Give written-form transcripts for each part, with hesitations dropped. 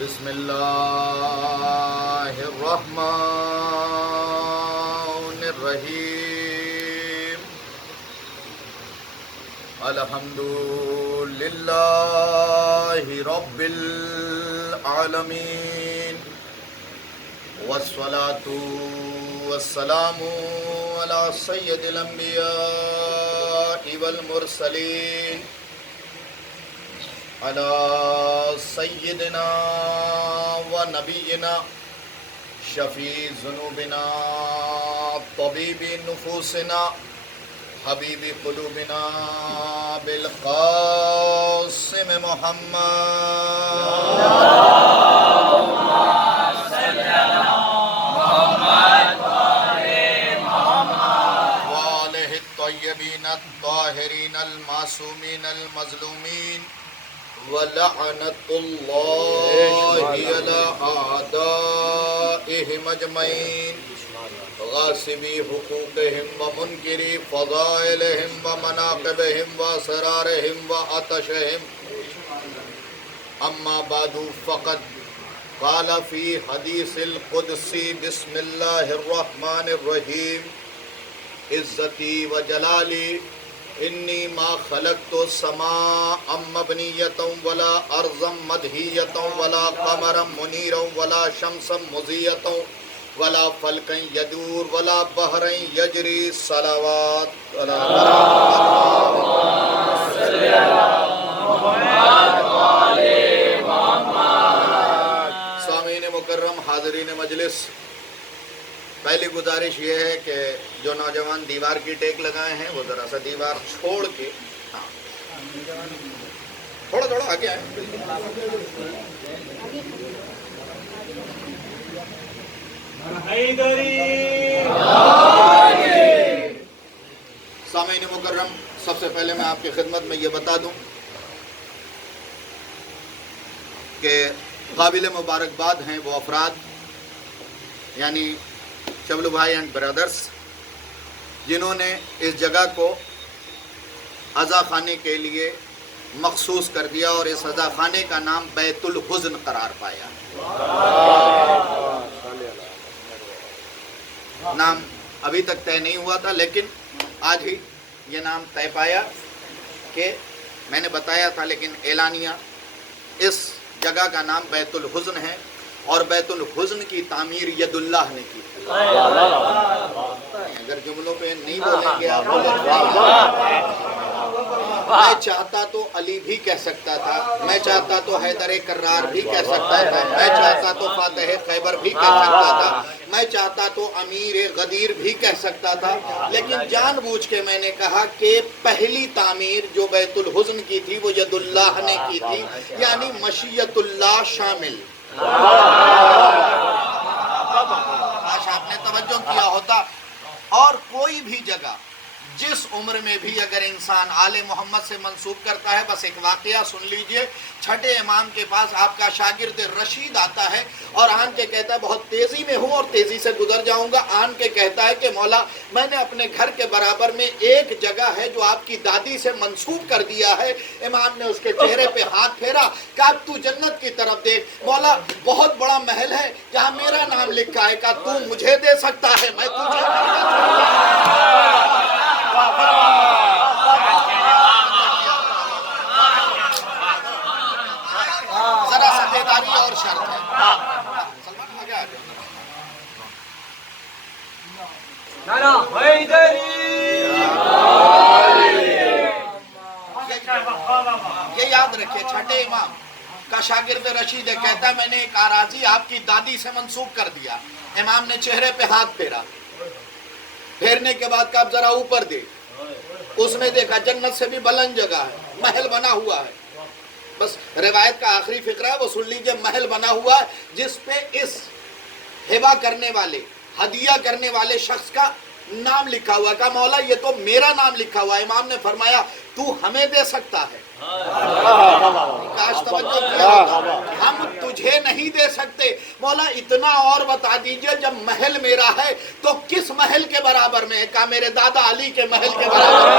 بسم اللہ الرحمن الرحیم الحمد للہ رب العالمین والصلاة والسلام علی سید الانبیاء والمرسلین علی سیدنا و نبینا شفیع ذنوبنا طبیب نفوسنا حبیب قلوبنا بالقاسم وآلہ الطیبین الطاہرین المعصومین المظلومین وَلَعْنَةُ اللَّهِ عَلَىٰ أَعْدَائِهِمْ أَجْمَعِينَ غَاصِبِي حُقُوقِهِمْ وَمُنْكِرِي فَضَائِلِهِمْ وَمَنَاقِبِهِمْ وَأَسْرَارِهِمْ وَعَطَشِهِمْ أَمَّا بَعْدُ فَقَدْ قَالَ فِي حَدِيثِ الْقُدْسِ بِسْمِ اللَّهِ الرَّحْمَنِ الرَّحِيمِ عِزَّتِي وَجَلَالِي انی ما خلقت السماء مبنیۃ ولا ارضا مدحیۃ ولا قمرا منیرا ولا شمسا مضیۃ ولا فلکا یدور ولا بحرا یجری صلوات سامعین مکرم، حاضرین مجلس، پہلی گزارش یہ ہے کہ جو نوجوان دیوار کی ٹیک لگائے ہیں وہ ذرا سا دیوار چھوڑ کے تھوڑا تھوڑا آگے آئیں۔ سامعین مکرم، سب سے پہلے میں آپ کی خدمت میں یہ بتا دوں کہ قابل مبارکباد ہیں وہ افراد، یعنی شبلو بھائی اینڈ برادرز، جنہوں نے اس جگہ کو عزا خانے کے لیے مخصوص کر دیا اور اس عزا خانے کا نام بیت الحزن قرار پایا۔ نام ابھی تک طے نہیں ہوا تھا، لیکن آج ہی یہ نام طے پایا کہ میں نے بتایا تھا، لیکن اعلانیہ اس جگہ کا نام بیت الحزن ہے، اور بیت الحزن کی تعمیر ید اللہ نے کی۔ اگر جملوں پہ نہیں بولیں گے آپ، میں چاہتا تو علی بھی کہہ سکتا تھا، میں چاہتا تو حیدر کرار بھی کہہ سکتا تھا، میں چاہتا تو فاتح خیبر بھی کہہ سکتا تھا، میں چاہتا تو امیر غدیر بھی کہہ سکتا تھا، لیکن جان بوجھ کے میں نے کہا کہ پہلی تعمیر جو بیت الحزن کی تھی وہ ید اللہ نے کی تھی، یعنی مشیت اللہ شامل۔ کاش آپ نے توجہ کیا ہوتا۔ اور کوئی بھی جگہ جس عمر میں بھی اگر انسان آل محمد سے منسوب کرتا ہے، بس ایک واقعہ سن لیجئے، چھٹے امام کے پاس آپ کا شاگرد رشید آتا ہے اور آن کے کہتا ہے بہت تیزی میں ہوں اور تیزی سے گزر جاؤں گا، آن کے کہتا ہے کہ مولا میں نے اپنے گھر کے برابر میں ایک جگہ ہے جو آپ کی دادی سے منسوب کر دیا ہے۔ امام نے اس کے چہرے پہ ہاتھ پھیرا، کہا تو جنت کی طرف دیکھ، مولا بہت بڑا محل ہے جہاں میرا نام لکھا ہے، کہا تو مجھے دے سکتا ہے، میں تجھے ذرا سا بیداری اور شرط ہے۔ سلمان آگے آ یہ یاد رکھیں، چھٹے امام کا شاگرد رشید ہے، کہتا ہے میں نے ایک آراضی آپ کی دادی سے منسوب کر دیا۔ امام نے چہرے پہ ہاتھ پھیرا، پھیرنے کے بعد کہا ذرا اوپر دیکھ۔ اس نے دیکھا جنت سے بھی بلند جگہ ہے، محل بنا ہوا ہے۔ بس روایت کا آخری فقرہ ہے وہ سن لیجئے، محل بنا ہوا ہے جس پہ اس ہبہ کرنے والے، ہدیہ کرنے والے شخص کا نام لکھا ہوا ہے۔ کہا مولا یہ تو میرا نام لکھا ہوا ہے۔ امام نے فرمایا تو ہمیں دے سکتا ہے۔ کاش توجہ کیا ہوتا، ہم تجھے نہیں دے سکتے۔ مولا اتنا اور بتا دیجئے، جب محل میرا ہے تو کس محل کے برابر میں ہے؟ کہا میرے دادا علی کے محل کے برابر میں۔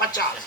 50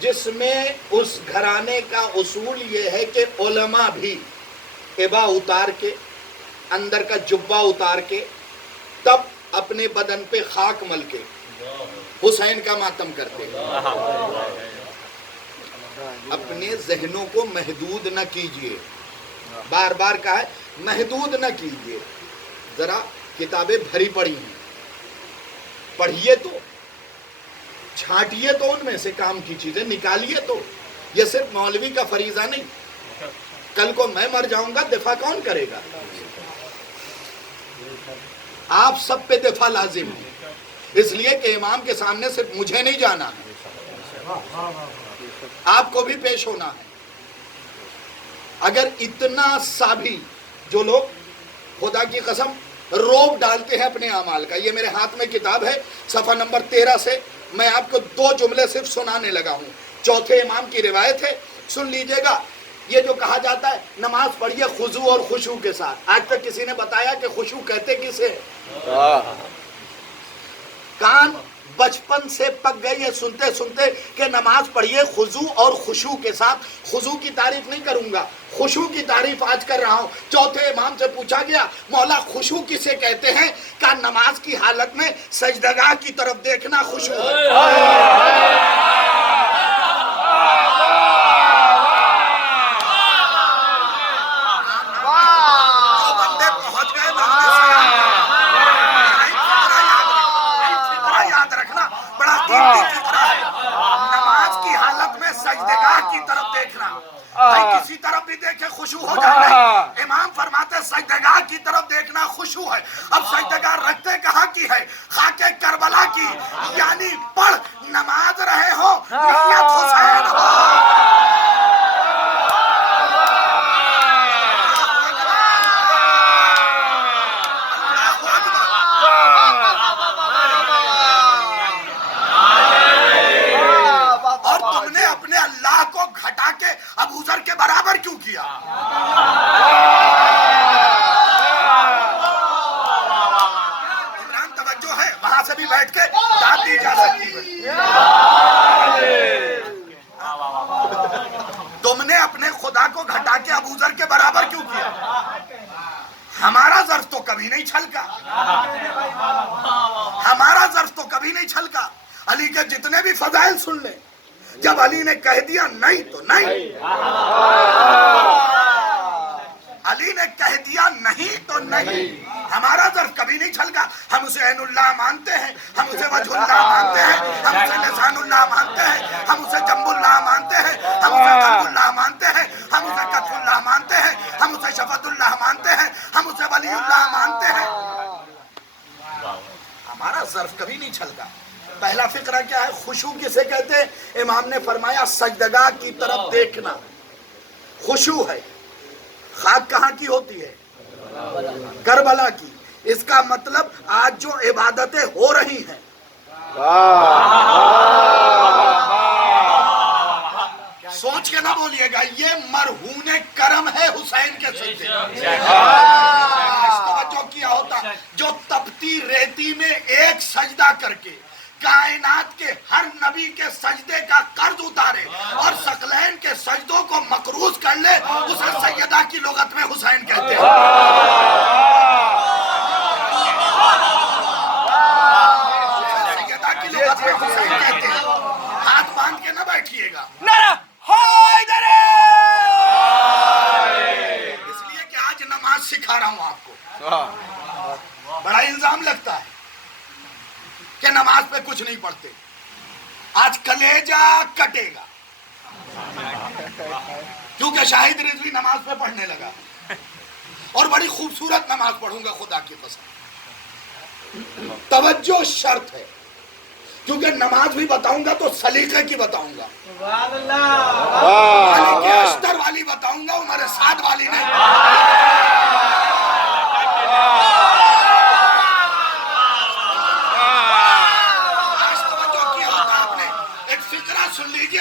جس میں اس گھرانے کا اصول یہ ہے کہ علماء بھی عبا اتار کے اندر کا جبہ اتار کے تب اپنے بدن پہ خاک مل کے حسین کا ماتم کرتے ہیں. اپنے ذہنوں کو محدود نہ کیجئے، بار بار کہا ہے محدود نہ کیجئے. ذرا کتابیں بھری پڑی ہیں، پڑھیے تو، چھانٹیے تو، ان میں سے کام کی چیزیں نکالیے تو. یہ صرف مولوی کا فریضہ نہیں، کل کو میں مر جاؤں گا دفاع کون کرے گا؟ آپ سب پہ دفاع لازم ہے، اس لیے کہ امام کے سامنے صرف مجھے نہیں جانا ہے، آپ کو بھی پیش ہونا ہے. اگر اتنا سا بھی جو لوگ خدا کی قسم روب ڈالتے ہیں اپنے اعمال کا، یہ میرے ہاتھ میں کتاب ہے، صفحہ نمبر 13 سے میں آپ کو 2 جملے صرف سنانے لگا ہوں. چوتھے امام کی روایت ہے، سن لیجئے گا. یہ جو کہا جاتا ہے نماز پڑھیے خضوع اور خشوع کے ساتھ، آج تک کسی نے بتایا کہ خشوع کہتے کسے؟ کان بچپن سے پک گئی ہے سنتے سنتے کہ نماز پڑھیے خضوع اور خشوع کے ساتھ. خضوع کی تعریف نہیں کروں گا، خشوع کی تعریف آج کر رہا ہوں. چوتھے امام سے پوچھا گیا مولا خشوع کسے کہتے ہیں؟ کہ نماز کی حالت میں سجدگاہ کی طرف دیکھنا خشوع ہے. نماز کی حالت میں سجدگاہ کی طرف دیکھنا، بھائی کسی طرف بھی دیکھے خشوع ہو جانا. امام فرماتے سجدگاہ کی طرف دیکھنا خشوع ہے. اب سجدگاہ رکھتے کہاں کی ہے؟ خاک کربلا کی، یعنی پڑھ نماز رہے ہو نیت حسین ہو. گھٹا کے ابوذر کے برابر کیوں کیا؟ عمران توجہ ہے، وہاں سے بھی بیٹھ کے داد دی جا سکتی ہے. تم نے اپنے خدا کو گھٹا کے ابوذر کے برابر کیوں کیا؟ ہمارا ظرف تو کبھی نہیں چھلکا، ہمارا ظرف تو کبھی نہیں چھلکا. علی کے جتنے بھی فضائل سن لیں، جب علی نے کہہ دیا نہیں تو نہیں، علی نے کہہ دیا نہیں تو نہیں. ہمارا ظرف کبھی نہیں چھلکا. ہم اسے عین اللہ مانتے ہیں، ہم اسے وجہ اللہ مانتے ہیں، ہم اسے لسان اللہ مانتے ہیں، ہم اسے جنب اللہ مانتے ہیں، ہم اسے قلب اللہ مانتے ہیں، ہم اسے کتف اللہ مانتے ہیں، ہم اسے شفت اللہ مانتے ہیں، ہم اسے ولی اللہ مانتے ہیں. ہمارا ظرف کبھی نہیں چھلکا. پہلا فقرہ کیا ہے؟ خشوع کسے کہتے ہیں؟ امام نے فرمایا سجدگاہ کی طرف دیکھنا خشوع ہے. خاک کہاں کی ہوتی ہے؟ کربلا کی. اس کا مطلب آج جو عبادتیں ہو رہی ہیں، سوچ کے نہ بولیے گا، یہ مرہون کرم ہے حسین کے سجدے. توجہ کیا ہوتا جو تپتی ریتی میں ایک سجدہ کر کے کائنات کے ہر نبی کے سجدے کا قرض اتارے اور ثقلین کے سجدوں کو مقروض کر لے، اسے سیدہ کی لغت میں حسین کہتے ہیں. سیدہ کی لغت میں حسین کہتے ہیں. ہاتھ باندھ کے نہ بیٹھیے گا، اس لیے کہ آج نماز سکھا رہا ہوں آپ کو. بڑا الزام لگتا ہے کہ نماز پہ کچھ نہیں پڑھتے. آج کلیجہ کٹے گا کیونکہ شاہد رضوی نماز پہ پڑھنے لگا، اور بڑی خوبصورت نماز پڑھوں گا خدا کی قسم. توجہ شرط ہے، کیونکہ نماز بھی بتاؤں گا تو سلیقے کی بتاؤں گا. علی کے اشتر والی بتاؤں گا، عمر سعد والی نہیں. سن لیجئے،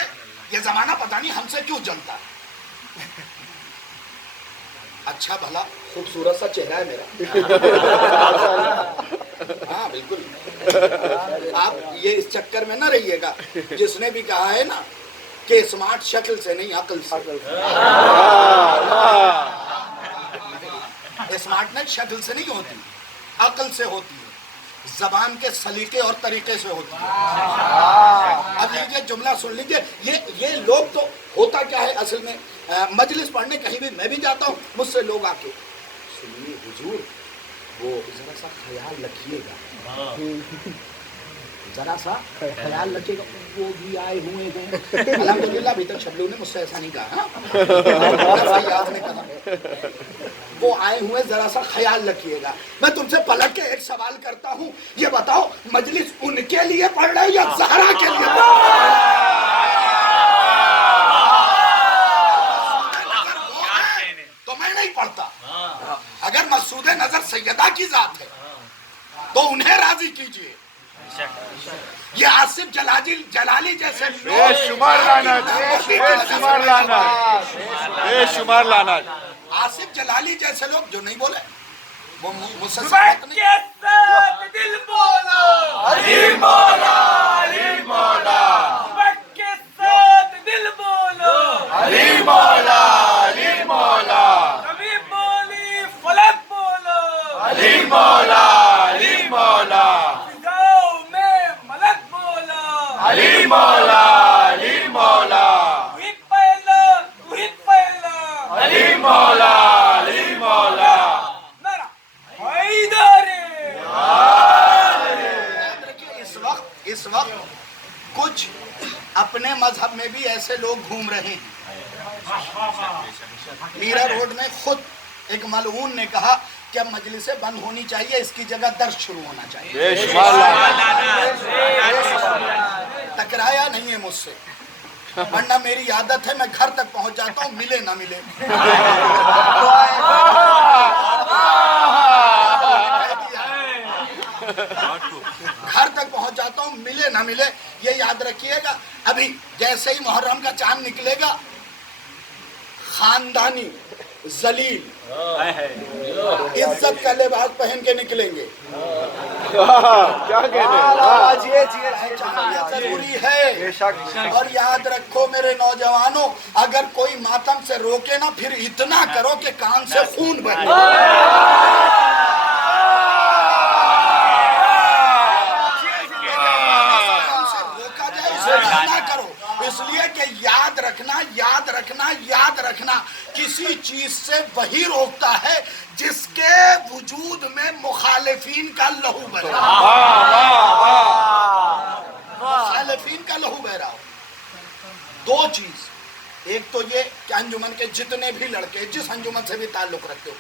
یہ زمانہ پتہ نہیں ہم سے کیوں جلتا ہے. اچھا بھلا خوبصورت سا چہرہ ہے میرا. ہاں بالکل. آپ یہ اس چکر میں نہ رہیے گا. جس نے بھی کہا ہے نا کہ اسمارٹ شکل سے نہیں عقل سے. اسمارٹنس شکل سے نہیں ہوتی، عقل سے ہوتی ہے، زبان کے سلیقے اور طریقے سے ہوتی ہے. اب لیجیے جملہ سن لیجیے. یہ لوگ تو ہوتا کیا ہے اصل میں، مجلس پڑھنے کہیں بھی میں بھی جاتا ہوں، مجھ سے لوگ آ کے سنیے حضور وہ ذرا سا خیال رکھیے گا، ذرا سا خیال رکھیے گا، وہ بھی آئے ہوئے ہیں. الحمدللہ ابھی تک شبلو نے مجھ سے ایسا نہیں کہا، فیاض نے کہا وہ آئے ہوئے ذرا سا خیال رکھیے گا. میں تم سے پلٹ کے ایک سوال کرتا ہوں، یہ بتاؤ مجلس ان کے لیے پڑھ رہے یا زہرا کے لیے پڑھ رہے؟ تو میں نہیں پڑھتا. اگر مسعود نظر سیدہ کی ذات ہے تو انہیں راضی کیجئے. یہ آصف جلالی جیسے بے شمار لعنت آصف جلالی جیسے لوگ جو نہیں بولے وہ مجھ سے دل مولا علی مولا علی مولا کے ساتھ دل مولا علی مولا علی مولا کبھی بولی فلک مولا علی مولا علی مولا گاؤں میں ملک مولا علی مولا علی مولا وہی پہلا علی مولا علی مولا نعرہ حیدر. اس وقت کچھ اپنے مذہب میں بھی ایسے لوگ گھوم رہے ہیں. میرا روڈ میں خود ایک ملعون نے کہا کہ اب مجلسیں بند ہونی چاہیے، اس کی جگہ درس شروع ہونا چاہیے. ٹکرایا نہیں ہے مجھ سے، ورنہ میری عادت ہے میں گھر تک پہنچ جاتا ہوں ملے نہ ملے. گھر تک پہنچ جاتا ہوں ملے نہ ملے. یہ یاد رکھیے گا ابھی جیسے ہی محرم کا چاند نکلے گا خاندانی ذلیل عزت کا لباس پہن کے نکلیں گے. ضروری ہے. اور یاد رکھو میرے نوجوانوں، اگر کوئی ماتم سے روکے نا پھر اتنا کرو کہ کان سے خون بہے. اس لیے کہ یاد رکھنا کسی چیز سے وہی روکتا ہے جس کے وجود میں مخالفین کا لہو بہ رہا ہو. دو چیز، ایک تو یہ کہ انجمن کے جتنے بھی لڑکے جس انجمن سے بھی تعلق رکھتے ہو،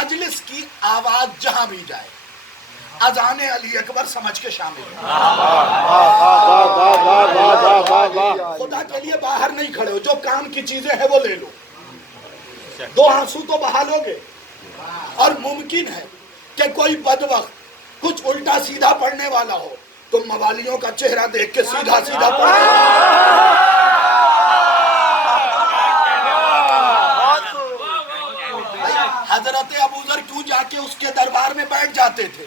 مجلس کی آواز جہاں بھی جائے اذان علی اکبر سمجھ کے شامل ہو. خدا کے لیے باہر نہیں کھڑے ہو، جو کام کی چیزیں ہیں وہ لے لو، دو آنسو تو بہا لوگے. اور ممکن ہے کہ کوئی بدبخت کچھ الٹا سیدھا پڑھنے والا ہو، تم موالیوں کا چہرہ دیکھ کے سیدھا پڑھو. حضرت ابوذر کیوں جا کے اس کے دربار میں بیٹھ جاتے تھے؟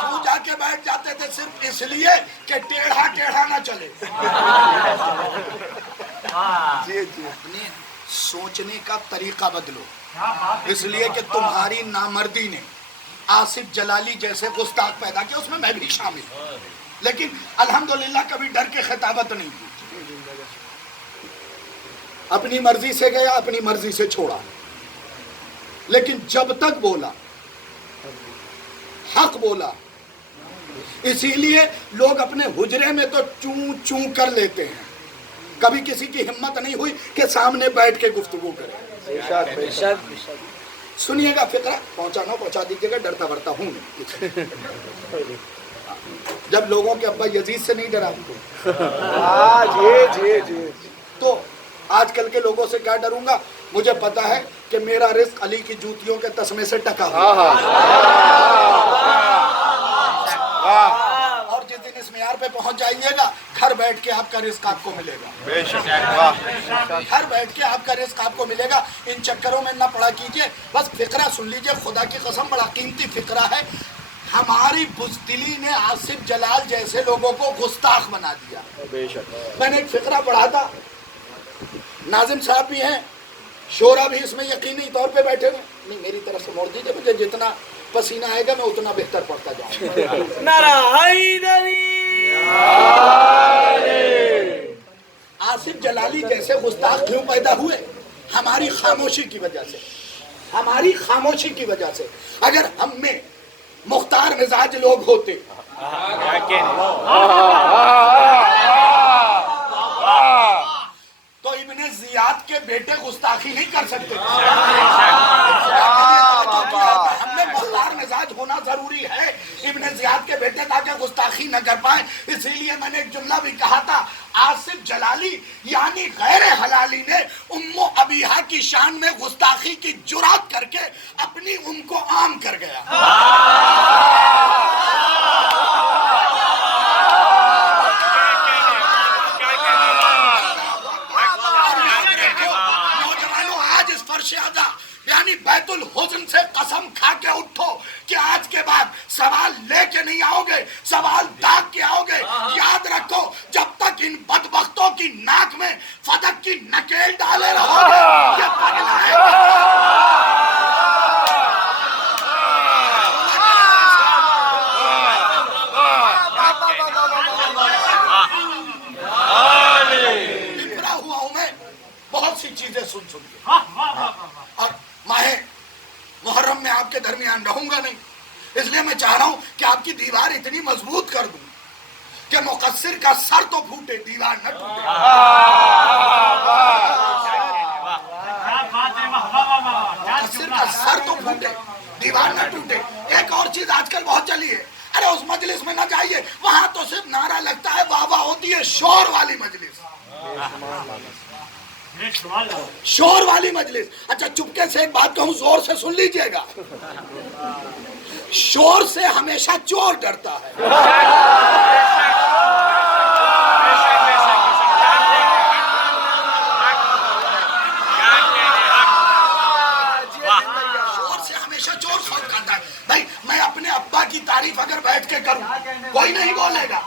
کیوں جا کے بیٹھ جاتے تھے؟ صرف اس لیے کہ ٹیڑھا نہ چلے. اپنے سوچنے کا طریقہ بدلو، اس لیے کہ تمہاری نامردی نے آصف جلالی جیسے گستاخ پیدا کیا، اس میں بھی شامل ہوں. لیکن الحمدللہ کبھی ڈر کے خطابت نہیں کی. اپنی مرضی سے گیا، اپنی مرضی سے چھوڑا، لیکن جب تک بولا حق بولا. اسی لیے لوگ اپنے حجرے میں تو چوں چوں کر لیتے ہیں، کبھی کسی کی ہمت نہیں ہوئی کہ سامنے بیٹھ کے گفتگو کرے. سنیے گا فقرہ، پہنچانا پہنچا دیجیے گا، ڈرتا ورتا ہوں. جب لوگوں کے ابا یزید سے نہیں ڈرا تو آج کل کے لوگوں سے کیا ڈروں گا؟ مجھے پتا ہے کہ میرا رزق علی کی جوتیوں کے تسمے سے ٹکا ہوا. اور جس دن اس معیار پہ پہنچ جائیے گا، گھر بیٹھ کے آپ کا رزق آپ کو ملے گا. گھر بیٹھ کے آپ کا رزق آپ کو ملے گا. ان چکروں میں نہ پڑا کیجئے، بس فقرہ سن لیجئے. خدا کی قسم بڑا قیمتی فقرہ ہے. ہماری بزدلی نے آصف جلال جیسے لوگوں کو گستاخ بنا دیا. میں نے ایک فقرہ پڑھا تھا, ناظم صاحب بھی ہیں, شورا بھی اس میں یقینی طور پہ بیٹھے ہوئے. نہیں, میری طرف سے موڑ دیجیے, مجھے جتنا پسینہ آئے گا میں اتنا بہتر پڑھتا جاؤں. نعرہ حیدری. آصف جلالی جیسے گستاخ کیوں پیدا ہوئے؟ ہماری خاموشی کی وجہ سے. ہماری خاموشی کی وجہ سے. اگر ہم میں مختار مزاج لوگ ہوتے تو ابن زیاد کے بیٹے گستاخی نہیں کر سکتے. ہم میں مختار مزاج ہونا ضروری ہے, ابن زیاد کے بیٹے تاکہ گستاخی نہ کر پائیں. اسی لیے میں نے ایک جملہ بھی کہا تھا, آصف جلالی یعنی غیر حلالی نے ام ابیہا کی شان میں گستاخی کی جرات کر کے اپنی ام کو عام کر گیا. نوجوانوں, آج اس فرش اعضا یعنی بیت الحزن سے قسم کھا کے اٹھو کہ آج کے بعد سوال لے کے نہیں آؤ گے, سوال داغ کے آؤ گے. یاد رکھو, جب تک ان بدبختوں کی ناک میں فدق کی نکیل ڈالے رہو گے یہ پگلائیں بکھرا ہوا ہوں میں بہت سی چیزیں سن کے, اور ماہ محرم میں آپ کے درمیان رہوں گا نہیں, اس لیے میں چاہ رہا ہوں کہ آپ کی دیوار اتنی مضبوط کر دوں کہ مقصر کا سر تو پھوٹے, دیوار نہ ٹوٹے. مقصر کا سر تو پھوٹے, دیوار نہ ٹوٹے. ایک اور چیز آج کل بہت چلی ہے, ارے اس مجلس میں نہ جائیے, وہاں تو صرف نعرہ لگتا ہے, واہ واہ ہوتی ہے. شور والی مجلس, شور والی مجلس. اچھا چپکے سے ایک بات کہوں, زور سے سن لیجئے گا, شور سے ہمیشہ چور ڈرتا ہے. شور سے ہمیشہ چور خوف کھاتا ہے. بھائی میں اپنے ابا کی تعریف اگر بیٹھ کے کروں کوئی نہیں بولے گا,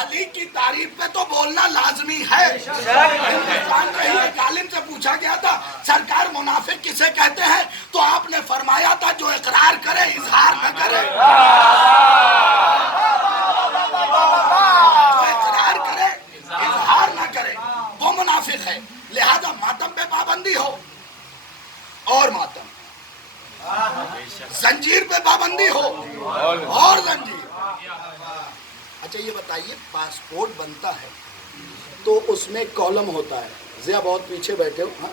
علی کی تعریف پہ تو بولنا لازمی ہے. ہندوستان کے ہی ایک عالم سے پوچھا گیا تھا, سرکار منافق کسے کہتے ہیں؟ تو آپ نے فرمایا تھا جو اقرار کرے اظہار نہ کرے. جو اقرار کرے اظہار نہ کرے وہ منافق ہے. لہذا ماتم پہ پابندی ہو, اور ماتم, زنجیر پہ پابندی ہو, اور زنجیر. اچھا یہ بتائیے, پاسپورٹ بنتا ہے تو اس میں کالم ہوتا ہے, ضیا بہت پیچھے بیٹھے ہو, ہاں,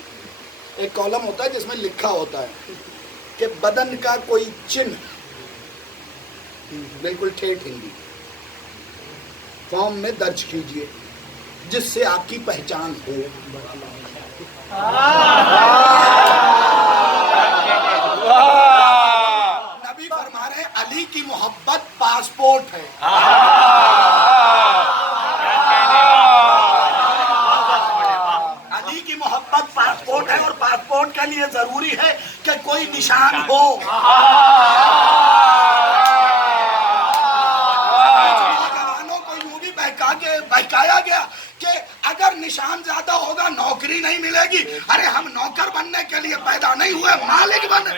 ایک کالم ہوتا ہے جس میں لکھا ہوتا ہے کہ بدن کا کوئی چنھ, بالکل ٹھیٹھ ہندی, فارم میں درج کیجئے جس سے آپ کی پہچان ہو. نبی فرما رہے علی کی محبت پاسپورٹ ہے. علی کی محبت پاسپورٹ ہے, اور پاسپورٹ کے لیے ضروری ہے کہ کوئی نشان ہو. نوجوانوں کو یوں بھی بہکایا گیا کہ اگر نشان زیادہ ہوگا نوکری نہیں ملے گی. ارے ہم نوکر بننے کے لیے پیدا نہیں ہوئے, مالک بنے.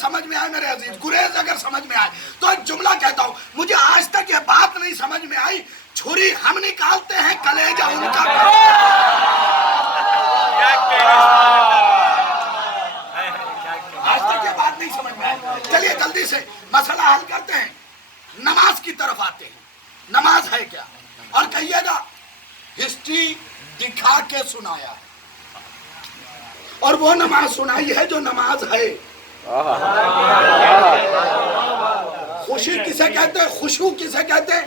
سمجھ میں آئے میرے عزیز, گریز اگر سمجھ میں آئے تو ایک جملہ کہتا ہوں, مجھے آج تک یہ بات نہیں سمجھ میں آئی, چھری ہم نکالتے ہیں کلیجہ ان کا. آج تک یہ بات نہیں سمجھ میں آئی. چلیے جلدی سے مسئلہ حل کرتے ہیں, نماز کی طرف آتے ہیں. نماز ہے کیا؟ اور کہیے گا ہسٹری دکھا کے سنایا, اور وہ نماز سنائی ہے جو نماز ہے. خوشی کسے کہتے ہیں, خوشو کسے کہتے ہیں؟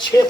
6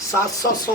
700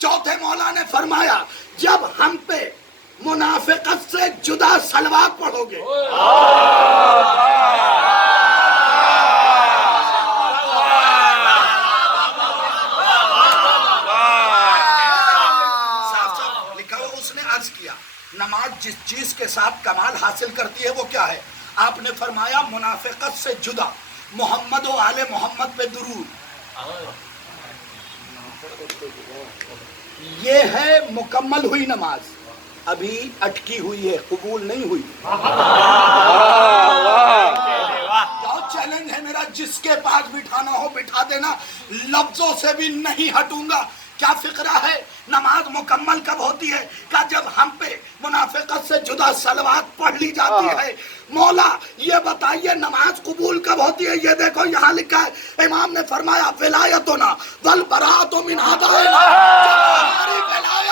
چوتھے مولا نے فرمایا جب ہم پہ منافقت سے جدا صلوات پڑھو گے، نماز جس چیز کے ساتھ کمال حاصل کرتی ہے وہ کیا ہے؟ آپ نے فرمایا منافقت سے جدا، محمد و آل محمد پہ درود، یہ ہے مکمل ہوئی نماز، ابھی اٹکی ہوئی ہے، قبول نہیں ہوئی۔ کیا چیلنج ہے میرا، جس کے پاس بٹھانا ہو بٹھا دینا، لفظوں سے بھی نہیں ہٹوں گا۔ کیا فقرہ ہے؟ نماز مکمل کب ہوتی ہے؟ کہ جب ہم پہ منافقت سے جدا صلوات پڑھ لی جاتی ہے۔ مولا یہ بتائیے نماز قبول کب ہوتی ہے؟ یہ دیکھو یہاں لکھا ہے، امام نے فرمایا ولایتنا والبراءۃ من اعدائنا، جب ہماری ولایت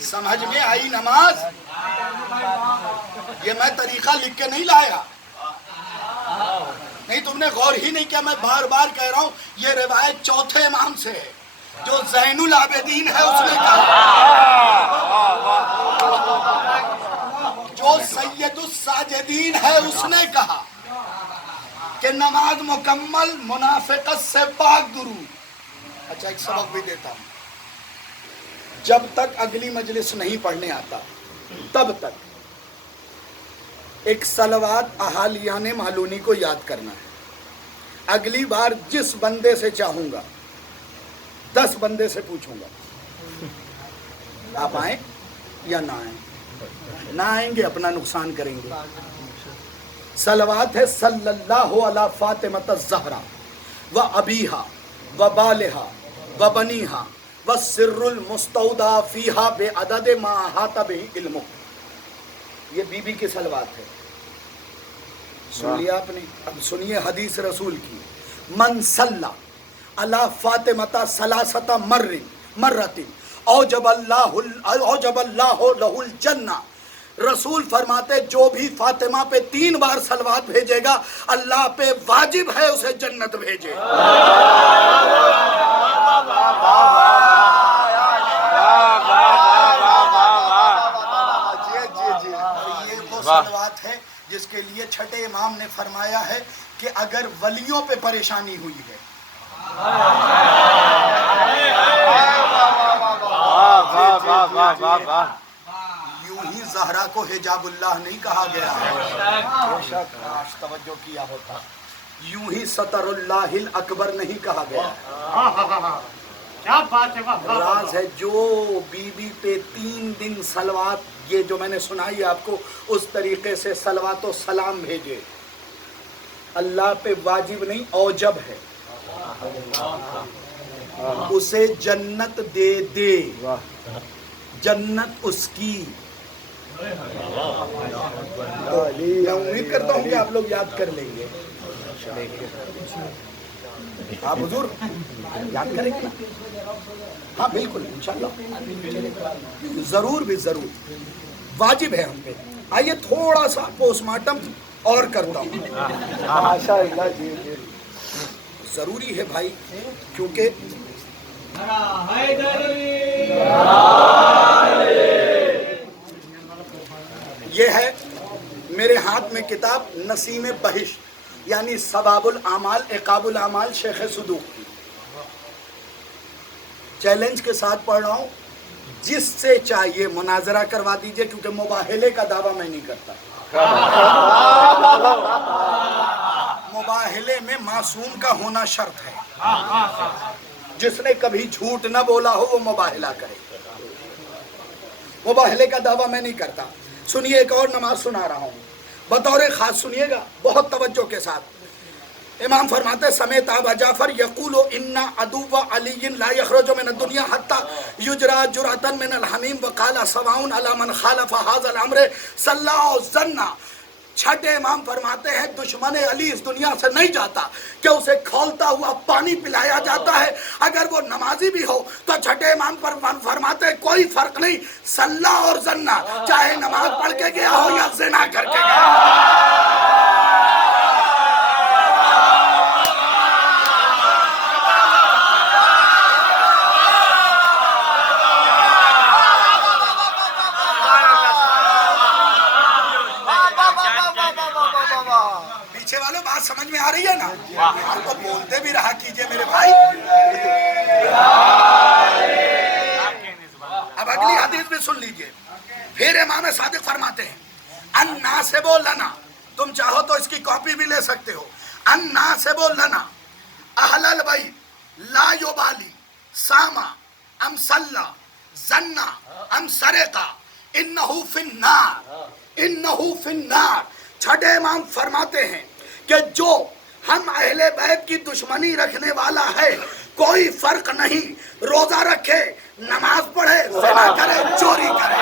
سمجھ میں آئی نماز؟ یہ میں طریقہ لکھ کے نہیں لایا، نہیں تم نے غور ہی نہیں کیا، میں بار بار کہہ رہا ہوں یہ روایت چوتھے امام سے ہے، جو زین العابدین ہے اس نے کہا، جو سید الساجدین ہے اس نے کہا کہ نماز مکمل منافقت سے پاک درود۔ اچھا ایک سبق بھی دیتا ہوں، جب تک اگلی مجلس نہیں پڑھنے آتا تب تک ایک صلوات احالیان معلونی کو یاد کرنا ہے۔ اگلی بار جس بندے سے چاہوں گا 10 بندے سے پوچھوں گا آپ آئیں یا نہ آئیں، نہ آئیں گے اپنا نقصان کریں گے۔ صلوات ہے صلی اللہ علی فاطمۃ الزہرا و ابیہا و بالہا و بنیہا والسر المستودع فیہا بعدد ما احاط بہ علمک، یہ بی بی کی صلوات ہے۔ سن لیا آپ نے؟ اب سنیے حدیث رسول کی، من صلی علی فاطمۃ ثلاثۃ مرۃ اوجب اللہ لہ الجنہ، رسول فرماتے جو بھی فاطمہ پہ 3 بار صلوات بھیجے گا اللہ پہ واجب ہے اسے جنت بھیجے۔ صلوات ہے جس کے لیے چھٹے امام نے فرمایا ہے کہ اگر ولیوں پہ پریشانی ہوئی ہے، یوں ہی زہرا کو حجاب اللہ نہیں کہا گیا ہے، توجہ کیا ہوتا، یوں ہی ستر اللہ الاکبر نہیں کہا گیا۔ کیا بات ہے، راز ہے جو بی بی پہ 3 دن صلوات، یہ جو میں نے سنائی آپ کو اس طریقے سے صلوات و سلام بھیجے، اللہ پہ واجب نہیں اوجب ہے، اسے جنت دے دے، جنت اس کی۔ میں امید کرتا ہوں کہ آپ لوگ یاد کر لیں گے۔ آپ حضور یاد کریں گے؟ ہاں بالکل انشاءاللہ، ضرور بھی ضرور، واجب ہے ہم پہ۔ آئیے تھوڑا سا پوسٹ مارٹم اور کرتا ہوں، ضروری ہے بھائی، کیونکہ یہ ہے میرے ہاتھ میں کتاب نسیم بہشت، یعنی ثواب الاعمال عقاب الاعمال شیخ صدوق کی، چیلنج کے ساتھ پڑھ رہا ہوں، جس سے چاہیے مناظرہ کروا دیجئے، کیونکہ مباہلے کا دعویٰ میں نہیں کرتا. مباہلے میں معصوم کا ہونا شرط ہے. جس نے کبھی جھوٹ نہ بولا ہو وہ مباہلہ کرے. مباہلے کا دعویٰ میں نہیں کرتا. سنیے ایک اور نماز سنا رہا ہوں بطور خاص، سنیے گا بہت توجہ کے ساتھ. امام فرماتے سمیت ابا جعفر یقول ان عدو علی لا یخرج من الدنیا حتی یجرا جرعتا من الحمیم وقال سواء علی من خالف هذا الامر صلی الظن. چھٹے امام فرماتے ہیں دشمن علی اس دنیا سے نہیں جاتا کہ اسے کھولتا ہوا پانی پلایا جاتا ہے اگر وہ نمازی بھی ہو تو. چھٹے امام پر فرماتے ہیں کوئی فرق نہیں، صلی اور زنا، چاہے نماز پڑھ کے گیا ہو یا زنا کر کے گیا ہو. سمجھ میں آ رہی ہے نا؟ آپ تو بولتے بھی رہا کیجئے میرے بھائی. اب اگلی حدیث بھی سن لیجئے. پھر امام صادق فرماتے ہیں الناسب لنا، تم چاہو تو اس کی کاپی بھی لے سکتے ہو. الناسب لنا اہل البیت لا یبالی ساما ام صلی زنا ام سرقا انہو فی النار، انہو فی النار. چھٹے امام فرماتے ہیں کہ جو ہم اہل بیت کی دشمنی رکھنے والا ہے کوئی فرق نہیں، روزہ رکھے، نماز پڑھے، زنا کرے، چوری کرے.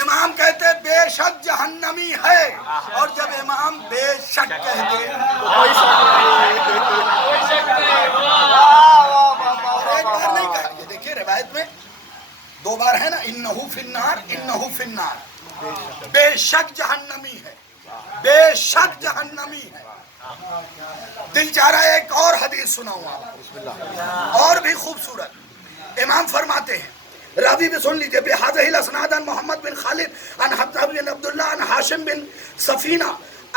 امام کہتے بے شک جہنمی ہے، اور جب امام بے شک کہتے یہ دیکھیے روایت میں دو بار ہے نا، انہو فی النار، انہو فی النار، بے شک جہنمی ہے، بے شک جہنمی ہے. دل چاہ رہا ہے ایک اور حدیث سناؤں آپ کو، اور بھی خوبصورت. امام فرماتے ہیں راوی بھی سن لیجئے بہذہ الاسناد عن محمد بن خالد عن حباب بن عبداللہ عن ہاشم بن سفینہ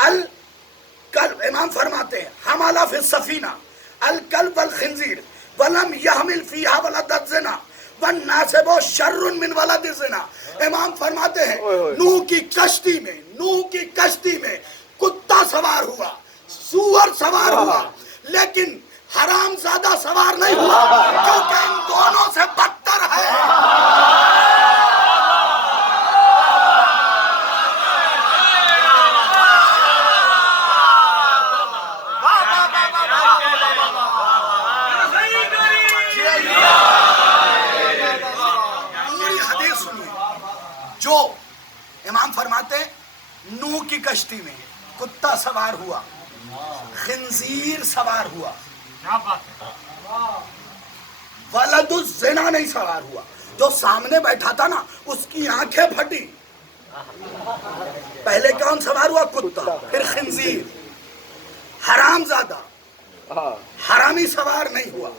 الکلب. امام فرماتے ہیں حملہ فی السفینہ الکلب والخنزیر ولم یحمل فیہا ولد الزنا والناسب شر من ولد الزنا. امام فرماتے ہیں نوح کی کشتی میں کتا سوار ہوا، سور سوار ہوا، لیکن حرام زادہ سوار نہیں ہوا، کیونکہ ان دونوں سے بدتر ہے. جو امام فرماتے ہیں نوح کی کشتی میں کتا سوار ہوا، خنزیر سوار ہوا، ولد الزنا نہیں سوار ہوا. جو سامنے بیٹھا تھا نا اس کی آنکھیں پھٹی. پہلے کون سوار ہوا؟ کتا، پھر خنزیر، حرام زادہ، حرامی سوار نہیں ہوا،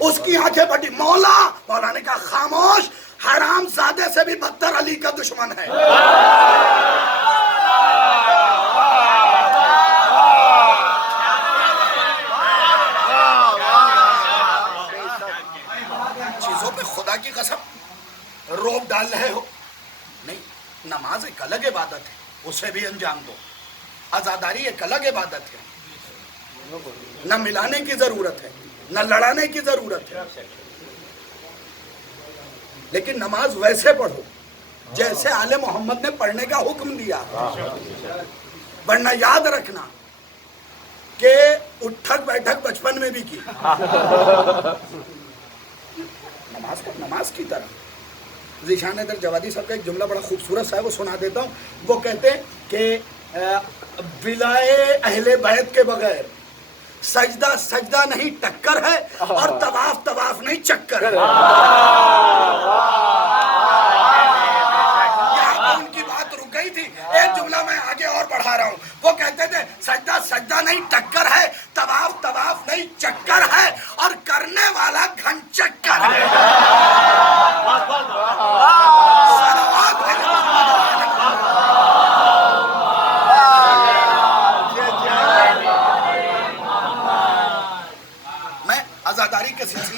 اس کی آنکھیں پھٹی. مولا نے کہا خاموش، حرام زادے سے بھی بدتر علی کا دشمن ہے. چیزوں پہ خدا کی قسم روب ڈال رہے ہو نہیں. نماز ایک الگ عبادت ہے، اسے بھی انجام دو. عزاداری ایک الگ عبادت ہے، نہ ملانے کی ضرورت ہے نہ لڑانے کی ضرورت ہے. لیکن نماز ویسے پڑھو جیسے آل محمد نے پڑھنے کا حکم دیا. ورنہ یاد رکھنا کہ اٹھک بیٹھک بچپن میں بھی کی. نماز کی طرح. ذیشان در جوادی صاحب کا ایک جملہ بڑا خوبصورت سا ہے، وہ سنا دیتا ہوں. وہ کہتے ہیں کہ ولائے اہل بیت کے بغیر سجدہ نہیں ٹکر ہے، اور طواف نہیں چکر ہے. یہاں پہ ان کی بات رک گئی تھی، ایک جملہ میں آگے اور بڑھا رہا ہوں. وہ کہتے تھے سجدہ نہیں ٹکر ہے، طواف نہیں چکر ہے، اور کرنے والا گھن چکر ہے.